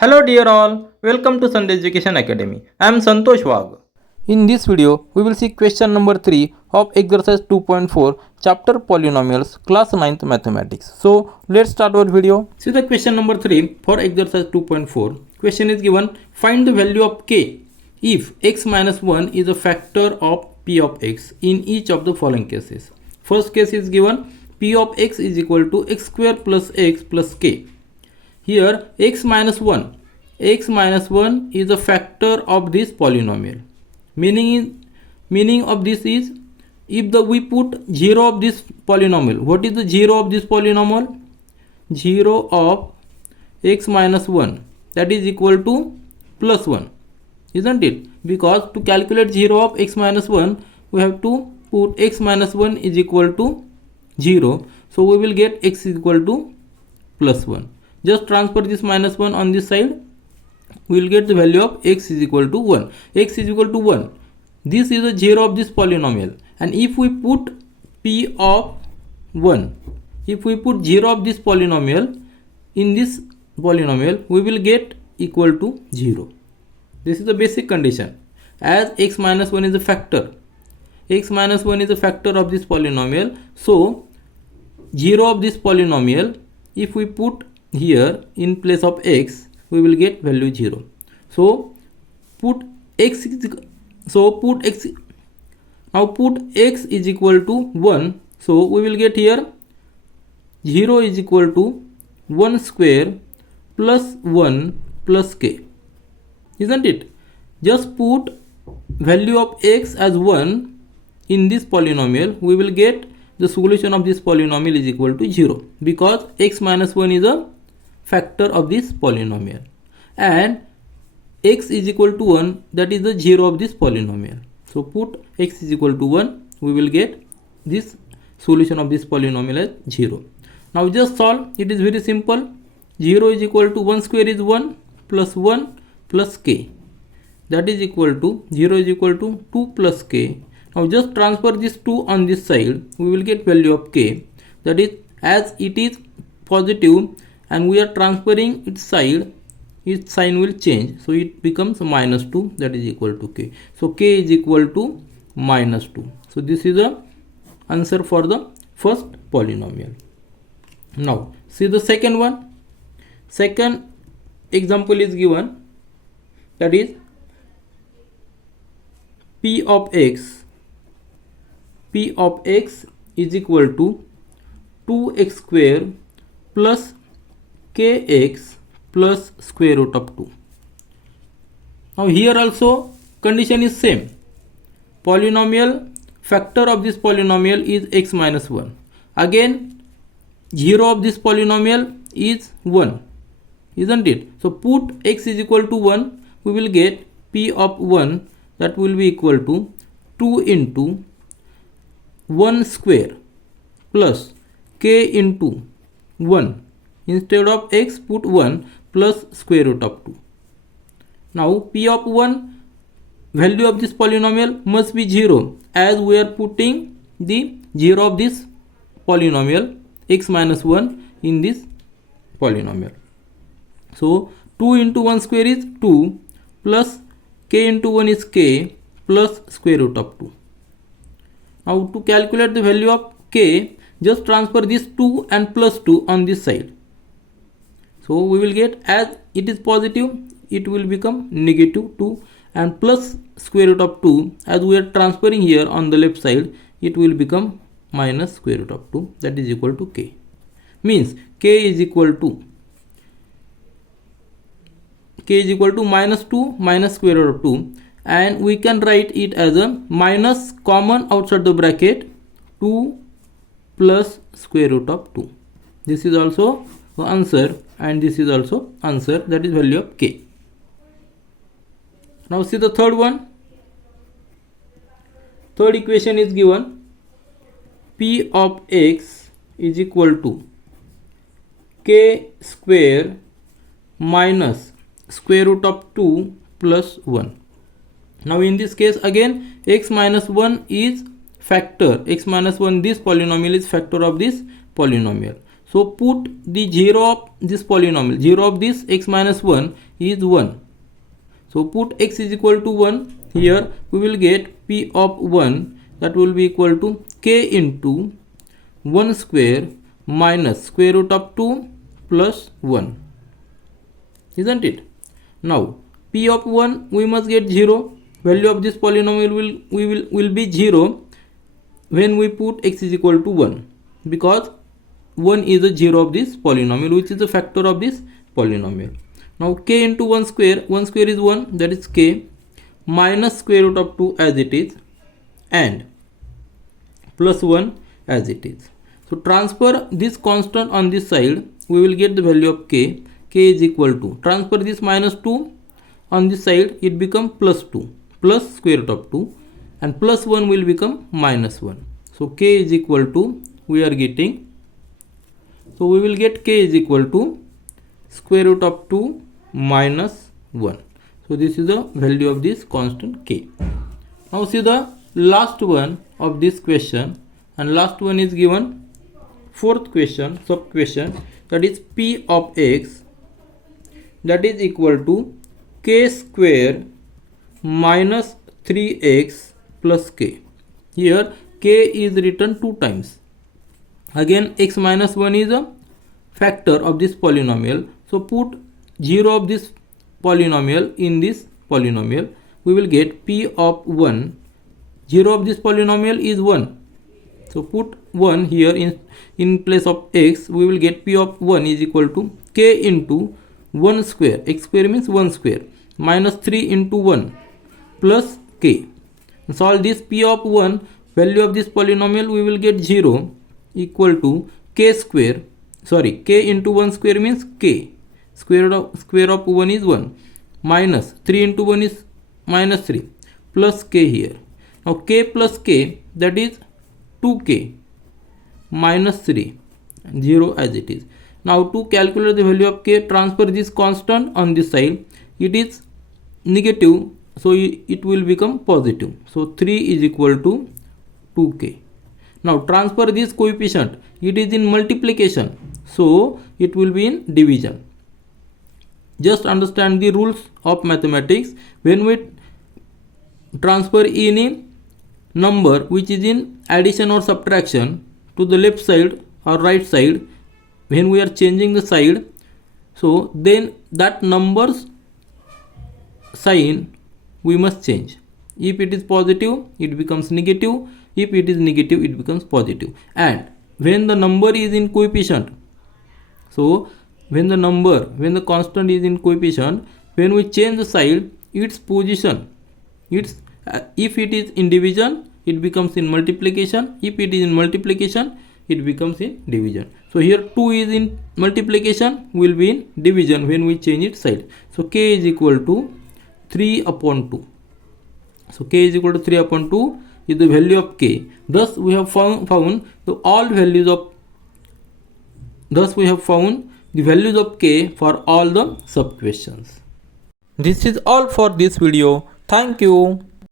Hello dear all, welcome to Sunday Education Academy. I am Santosh Wagh. In this video, we will see question number 3 of exercise 2.4 chapter polynomials class 9th mathematics. So let's start our video. See the question number 3 for exercise 2.4. Question is given, find the value of k if x minus 1 is a factor of p of x in each of the following cases. First case is given, p of x is equal to x square plus x plus k. Here x minus 1 is a factor of this polynomial. Meaning of this is, if we put 0 of this polynomial, what is the 0 of this polynomial? 0 of x minus 1, that is equal to plus 1, isn't it? Because to calculate 0 of x minus 1, we have to put x minus 1 is equal to 0. So we will get x is equal to plus 1. Just transfer this minus 1 on this side. We will get the value of x is equal to 1. X is equal to 1. This is a 0 of this polynomial. And if we put p of 1, if we put 0 of this polynomial in this polynomial, we will get equal to 0. This is the basic condition. As x minus 1 is a factor. X minus 1 is a factor of this polynomial. So 0 of this polynomial, if we put here in place of x, we will get value 0. So put x is equal to 1. So we will get here 0 is equal to 1 square plus 1 plus k, isn't it? Just put value of x as 1 in this polynomial, we will get the solution of this polynomial is equal to 0, because x minus 1 is a factor of this polynomial and x is equal to 1, that is the 0 of this polynomial. So put x is equal to 1, we will get this solution of this polynomial as 0. Now just solve. It is very simple. 0 is equal to 1 square is 1 plus k, that is equal to 0 is equal to 2 plus k. Now just transfer this 2 on this side, we will get value of k, that is, as it is positive and we are transferring its side, its sign will change, so it becomes minus 2, that is equal to k. So k is equal to minus 2. So this is the answer for the first polynomial. Now see the second one. Second example is given, that is p of x is equal to 2x square plus kx plus square root of 2. Now here also condition is same. Polynomial factor of this polynomial is x minus 1. Again 0 of this polynomial is 1, isn't it? So put x is equal to 1, we will get p of 1, that will be equal to 2 into 1 square plus k into 1. Instead of x, put 1 plus square root of 2. Now p of 1, value of this polynomial must be 0, as we are putting the 0 of this polynomial x minus 1 in this polynomial. So 2 into 1 square is 2 plus k into 1 is k plus square root of 2. Now to calculate the value of k, just transfer this 2 and plus 2 on this side. So we will get, as it is positive, it will become negative 2, and plus square root of 2, as we are transferring here on the left side, it will become minus square root of 2, that is equal to k. Means k is equal to minus 2 minus square root of 2, and we can write it as a minus common outside the bracket 2 plus square root of 2. This is also the answer, and this is also answer, that is value of k. Now see the third one. Third equation is given, p of x is equal to k square minus square root of 2 plus 1. Now in this case again x minus 1 is factor, x minus 1, this polynomial is factor of this polynomial. So put the 0 of this polynomial, 0 of this x minus 1 is 1. So put x is equal to 1. Here we will get p of 1, that will be equal to k into 1 square minus square root of 2 plus 1. Isn't it? Now p of 1 we must get 0. Value of this polynomial will be 0 when we put x is equal to 1, because 1 is a 0 of this polynomial, which is a factor of this polynomial. Now k into 1 square is 1, that is k, minus square root of 2 as it is, and plus 1 as it is. So transfer this constant on this side, we will get the value of k. K is equal to, transfer this minus 2 on this side, it become plus 2, plus square root of 2, and plus 1 will become minus 1. So k is equal to, we are getting, so we will get k is equal to square root of 2 minus 1. So this is the value of this constant k. Now see the last one of this question, and last one is given fourth question, sub question, that is p of x, that is equal to k square minus 3x plus k. Here k is written 2 times. Again x minus 1 is a factor of this polynomial. So put 0 of this polynomial in this polynomial. We will get p of 1. 0 of this polynomial is 1. So put 1 here in place of x. We will get p of 1 is equal to k into 1 square. X square means 1 square. Minus 3 into 1 plus k. Solve this p of 1. Value of this polynomial we will get 0 equal to k square. Sorry, k into 1 square means k. Square of 1 is 1. Minus 3 into 1 is minus 3. Plus k here. Now k plus k, that is 2k minus 3. 0 as it is. Now to calculate the value of k, transfer this constant on this side. It is negative, so it will become positive. So 3 is equal to 2k. Now transfer this coefficient. It is in multiplication, so it will be in division. Just understand the rules of mathematics. When we transfer any number which is in addition or subtraction to the left side or right side, when we are changing the side, so then that number's sign we must change. If it is positive, it becomes negative. If it is negative, it becomes positive. And when the number is in coefficient, so when the constant is in coefficient, when we change the side, its position, if it is in division, it becomes in multiplication. If it is in multiplication, it becomes in division. So here 2 is in multiplication, will be in division when we change its side. So k is equal to 3 upon 2. So k is equal to 3 upon 2 is the value of k. Thus we have found the values of k for all the sub questions. This is all for this video. Thank you.